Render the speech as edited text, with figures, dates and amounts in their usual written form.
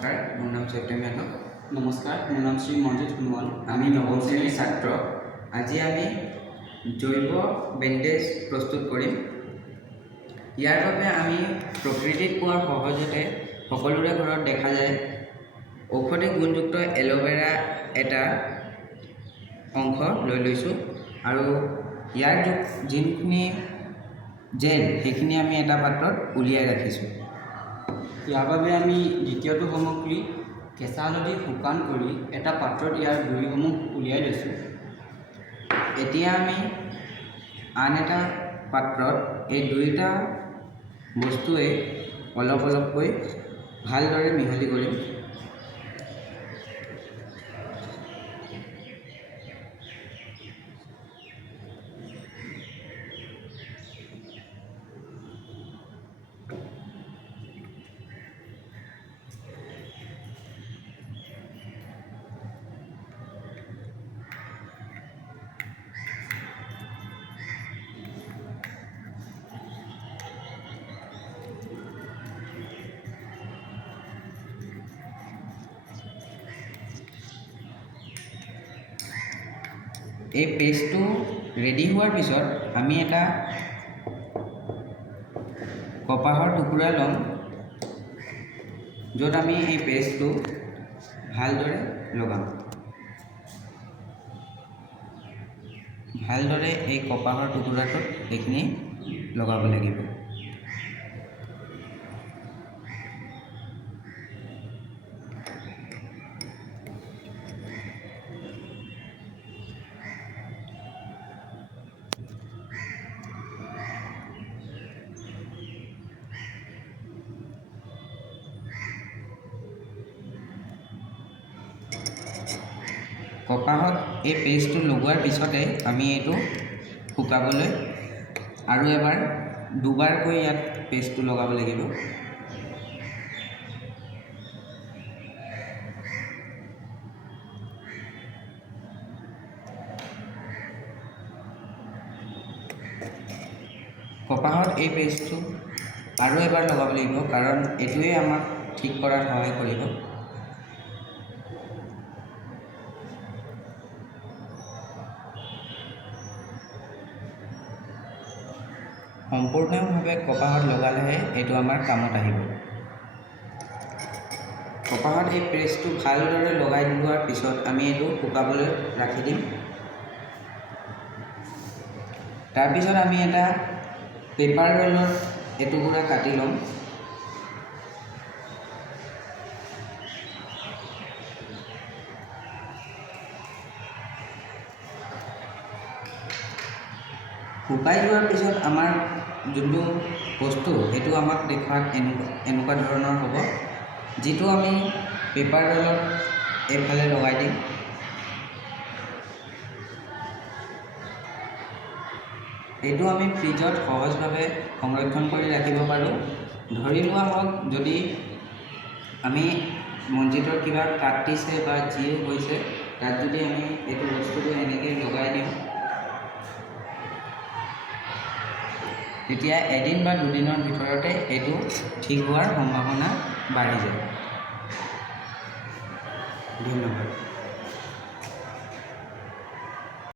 নমস্কাৰ, মোৰ নাম চৈতন্য যাদৱ। নমস্কাৰ, মোৰ নাম শ্ৰী মঞ্জিত সোণোৱাল। আমি নৱম শ্ৰেণীৰ ছাত্ৰ। আজি আমি জৈৱ বেণ্ডেজ প্ৰস্তুত কৰিম। ইয়াৰ বাবে আমি প্ৰকৃতিত পোৱা সহজতে সকলোৰে ঘৰত দেখা যায় ঔষধি গুণযুক্ত এল'ভেৰা এটা অংশ লৈ লৈছোঁ আৰু ইয়াৰ যিখিনি জেল সেইখিনি আমি এটা পাত্ৰত উলিয়াই ৰাখিছোঁ। ইয়াৰ বাবে আমি দ্বিতীয়টো সামগ্ৰী কেঁচা হালধি শুকান কৰি এটা পাত্ৰত ইয়াৰ গুৰিসমূহ উলিয়াই লৈছোঁ। এতিয়া আমি আন এটা পাত্ৰত এই দুয়োটা বস্তুৱে অলপ অলপকৈ ভালদৰে মিহলি কৰিম। এই পেষ্টটো ৰেডি হোৱাৰ পিছত আমি এটা কপাহৰ টুকুৰা ল'ম, য'ত আমি এই পেষ্টটো ভালদৰে লগাম। ভালদৰে এই কপাহৰ টুকুৰাটোত এইখিনি লগাব লাগিব। কপাহত এই পেষ্টটো লগোৱাৰ পিছতে আমি এইটো শুকাবলৈ আৰু এবাৰ দুবাৰকৈ ইয়াত পেষ্টটো লগাব লাগিব। কপাহত এই পেষ্টটো আৰু এবাৰ লগাব লাগিব, কাৰণ এইটোৱে আমাক ঠিক কৰাত সহায় কৰিব। সম্পূৰ্ণভাৱে কপাহত লগালেহে এইটো আমাৰ কামত আহিব। কপাহত এই পেষ্টটো ভালদৰে লগাই লোৱাৰ পিছত আমি এইটো শুকাবলৈ ৰাখি দিম। তাৰপিছত আমি এটা পেপাৰ ৰ'লৰ এটুকুৰা কাটি ল'ম। শুকাই যোৱাৰ পিছত আমাৰ যোনটো বস্তু সেইটো আমাক দেখুৱাত এনেকুৱা ধৰণৰ হ'ব, যিটো আমি পেপাৰ ৰ'লত এইফালে লগাই দিম। এইটো আমি ফ্ৰিজত সহজভাৱে সংৰক্ষণ কৰি ৰাখিব পাৰোঁ। ধৰি লোৱা হওক, যদি আমি মছজিদৰ কিবা কাটিছে বা যি হৈছে তাত যদি আমি এইটো বস্তুটো এনেকৈ লগাই দিওঁ, তেতিয়া এদিন বা দুদিনৰ ভিতৰতে এইটো ঠিক হোৱাৰ সম্ভাৱনা বাঢ়ি যায়। ধন্যবাদ।